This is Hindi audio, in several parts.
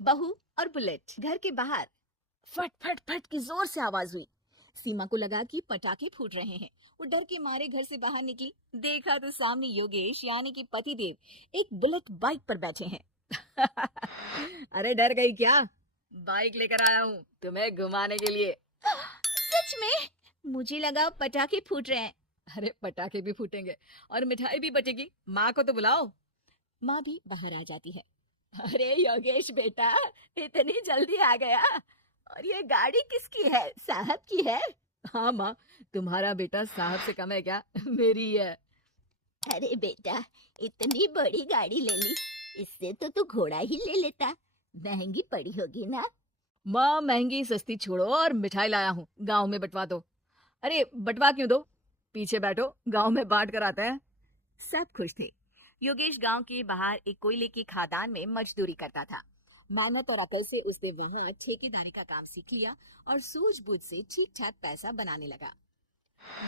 बहू और बुलेट। घर के बाहर फट फट फट की जोर से आवाज हुई। सीमा को लगा कि पटाखे फूट रहे हैं। वो डर के मारे घर से बाहर निकली। देखा तो सामने योगेश यानी कि पतिदेव एक बुलेट बाइक पर बैठे हैं। अरे डर गई क्या? बाइक लेकर आया हूँ तुम्हें घुमाने के लिए। सच में? मुझे लगा पटाखे फूट रहे हैं। अरे पटाखे भी फूटेंगे और मिठाई भी बचेगी। माँ को तो बुलाओ। माँ भी बाहर आ जाती है। अरे योगेश बेटा, इतनी जल्दी आ गया? और ये गाड़ी किसकी है? साहब की है? हाँ माँ, तुम्हारा बेटा साहब से कम है क्या? मेरी है। अरे बेटा, इतनी बड़ी गाड़ी ले ली, इससे तो तू घोड़ा ही ले लेता। महंगी पड़ी होगी ना? माँ महंगी सस्ती छोड़ो और मिठाई लाया हूँ, गांव में बंटवा दो। अरे बंटवा क्यों दो? पीछे बैठो, गांव में बांट कर आते हैं। सब खुश थे। योगेश गांव के बाहर एक कोयले की खदान में मजदूरी करता था। मेहनत और अकल से उसने वहां ठेकेदारी का काम सीख लिया और सूझबूझ से ठीक ठाक पैसा बनाने लगा।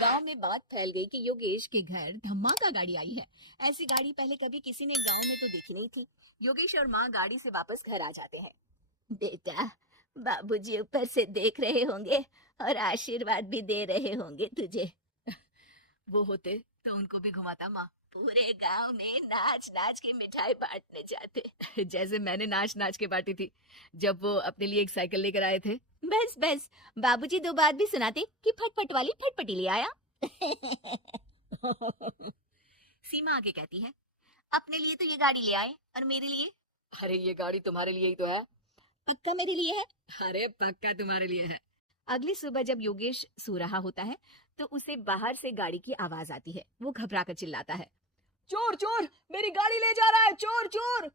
गांव में बात फैल गई कि योगेश के घर धमाका गाड़ी आई है। ऐसी गाड़ी पहले कभी किसी ने गांव में तो देखी नहीं थी। योगेश और माँ गाड़ी से वापस घर आ जाते हैं। बेटा, बाबूजी ऊपर से देख रहे होंगे और आशीर्वाद भी दे रहे होंगे तुझे। वो होते तो उनको भी घुमाता माँ। पूरे गांव में नाच नाच के मिठाई बांटने जाते। जैसे मैंने नाच नाच के बांटी थी जब वो अपने लिए एक साइकिल लेकर आए थे। बस बस, बाबूजी दो बात भी सुनाते कि फटफट वाली फटफटी ले आया। सीमा आगे कहती है, अपने लिए तो ये गाड़ी ले आए और मेरे लिए? अरे ये गाड़ी तुम्हारे लिए ही तो है। पक्का मेरे लिए है? अरे पक्का तुम्हारे लिए है। अगली सुबह जब योगेश सो रहा होता है तो उसे बाहर से गाड़ी की आवाज आती है। वो घबरा कर चिल्लाता है, चोर चोर, मेरी गाड़ी ले जा रहा है, चोर चोर।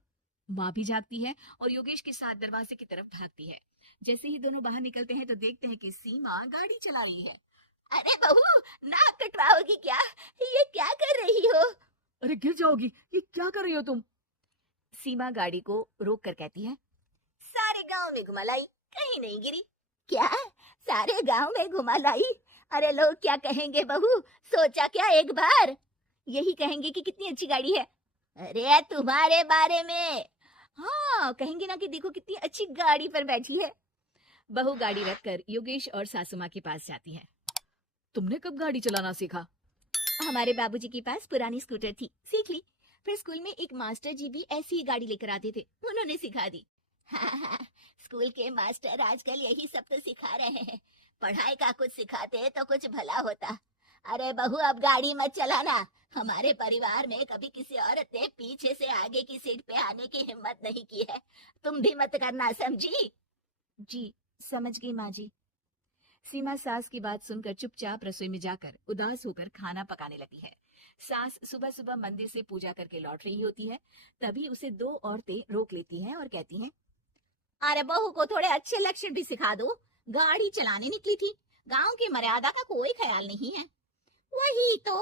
माँ भी जागती है और योगेश के साथ दरवाजे की तरफ भागती है। जैसे ही दोनों बाहर निकलते हैं तो देखते हैं कि सीमा गाड़ी चला रही है। अरे बहू, नाक कटवाओगी क्या? ये क्या कर रही हो? अरे गिर जाओगी, ये क्या कर रही हो तुम? सीमा गाड़ी को रोक कर कहती है, सारे गांव में घुमा लाई, कहीं नहीं गिरी। क्या? सारे गांव में घुमा लाई? अरे लोग क्या कहेंगे बहू? सोचा क्या एक बार? यही कहेंगे कि कितनी अच्छी गाड़ी है। अरे तुम्हारे बारे में। हाँ, कहेंगे ना कि देखो कितनी अच्छी गाड़ी पर बैठी है। बहू गाड़ी रखकर योगेश और सासू माँ के पास जाती है। तुमने कब गाड़ी चलाना सीखा? हमारे बाबूजी के पास पुरानी स्कूटर थी, सीख ली। फिर स्कूल में एक मास्टर जी भी ऐसी ही गाड़ी लेकर आते थे, उन्होंने सिखा दी। हाँ हाँ, स्कूल के मास्टर आजकल यही सब तो सिखा रहे हैं। पढ़ाई का कुछ सिखाते तो कुछ भला होता। अरे बहू, अब गाड़ी मत चलाना। हमारे परिवार में कभी किसी औरत ने पीछे से आगे की सीट पे आने की हिम्मत नहीं की है। तुम भी मत करना, समझी? जी, समझ गई माँ जी। सीमा सास की बात सुनकर चुपचाप रसोई में जाकर उदास होकर खाना पकाने लगी है। सास सुबह सुबह मंदिर से पूजा करके लौट रही होती है। तभी उसे दो औरतें रोक लेती हैं और कहती हैं, अरे बहू को थोड़े अच्छे लक्षण भी सिखा दो। गाड़ी चलाने निकली थी, गांव की मर्यादा का कोई ख्याल नहीं है। वही तो।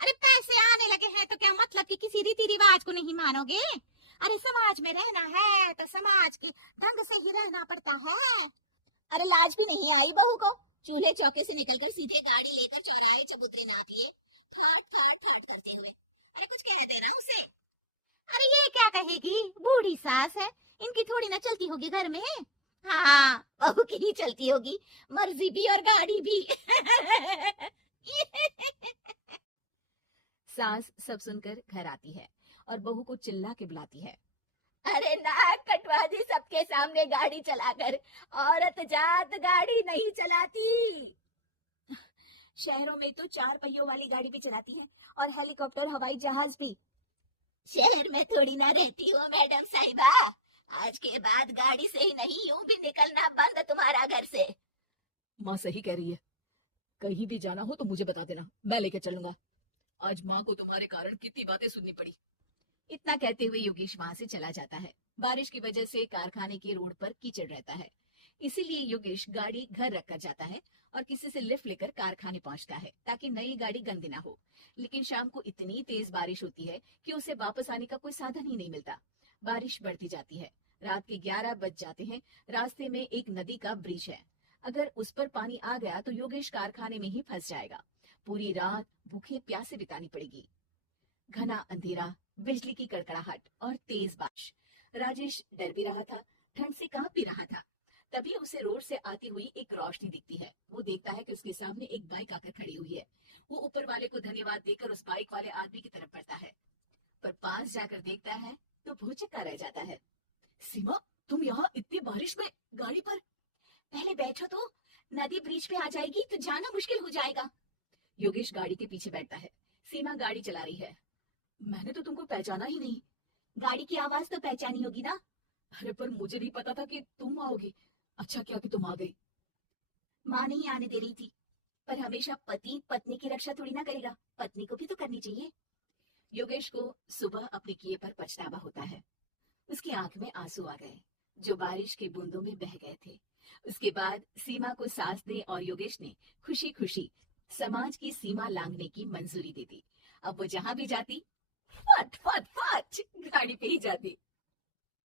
अरे पैसे आने लगे हैं तो क्या मतलब कि किसी रीति रिवाज को नहीं मानोगे? अरे समाज में रहना है तो समाज के ढंग से ही रहना पड़ता है। अरे लाज भी नहीं आई बहू को? चूल्हे चौके से निकलकर सीधे गाड़ी लेकर चौराहे चबूतरे नाप लिए, फाट फाट फाट करते हुए। अरे कुछ कह देना उसे। अरे ये क्या कहेगी, बूढ़ी सास है, इनकी थोड़ी ना चलती होगी घर में। हाँ, बहू की ही चलती होगी, मर्जी भी और गाड़ी भी। सास सब सुनकर घर आती है और बहू को चिल्ला के बुलाती है, अरे नाक कटवा दी सबके सामने गाड़ी चलाकर। औरत जात गाड़ी नहीं चलाती। शहरों में तो चार पहियों वाली गाड़ी भी चलाती है और हेलीकॉप्टर, हवाई जहाज भी। शहर में थोड़ी ना रहती हो मैडम साहिबा। आज के बाद गाड़ी से ही नहीं, यूं भी निकलना बंद तुम्हारा घर से। माँ सही कह रही है, कहीं भी जाना हो तो मुझे बता देना, मैं लेके चलूंगा। आज माँ को तुम्हारे कारण कितनी बातें सुननी पड़ी। इतना कहते हुए योगेश वहां से चला जाता है। बारिश की वजह से कारखाने के रोड पर कीचड़ रहता है, इसीलिए योगेश गाड़ी घर रखकर जाता है और किसी से लिफ्ट लेकर कारखाने पहुंचता है ताकि नई गाड़ी गंदी ना हो। लेकिन शाम को इतनी तेज बारिश होती है कि उसे वापस आने का कोई साधन ही नहीं मिलता। बारिश बढ़ती जाती है, रात के 11 बज जाते हैं। रास्ते में एक नदी का ब्रिज है, अगर उस पर पानी आ गया तो योगेश कारखाने में ही फंस जाएगा। पूरी रात भूखे प्यासे बितानी पड़ेगी। घना अंधेरा, बिजली की कड़कड़ाहट और तेज बारिश। राजेश डर भी रहा था, ठंड से कांप भी रहा था। तभी उसे रोड से आती हुई एक रोशनी दिखती है। वो देखता है कि उसके सामने एक बाइक आकर खड़ी हुई है। वो ऊपर वाले को धन्यवाद देकर उस बाइक वाले आदमी की तरफ बढ़ता है, पर पास जाकर देखता है तो भौचक्का रह जाता है। सीमा, तुम यहाँ इतनी बारिश में गाड़ी पर? पहले बैठो तो, नदी ब्रिज पे आ जाएगी तो जाना मुश्किल हो जाएगा। योगेश गाड़ी के पीछे बैठता है। सीमा गाड़ी चला रही है। मैंने तो तुमको पहचाना ही नहीं। गाड़ी की आवाज तो पहचानी होगी ना। अरे पर मुझे नहीं पता था कि तुम आओगी। अच्छा किया कि तुम आ गई। माँ नहीं आने दे रही थी, पर हमेशा पति पत्नी की रक्षा थोड़ी ना करेगा, पत्नी को भी तो करनी चाहिए। योगेश को सुबह अपने किए पर पछतावा होता है। उसकी आंख में आंसू आ गए, जो बारिश की बूंदों में बह गए थे। उसके बाद सीमा को सास ने और योगेश ने खुशी खुशी समाज की सीमा लांघने की मंजूरी दे दी। अब वो जहां भी जाती, फट फट फट गाड़ी पे ही जाती।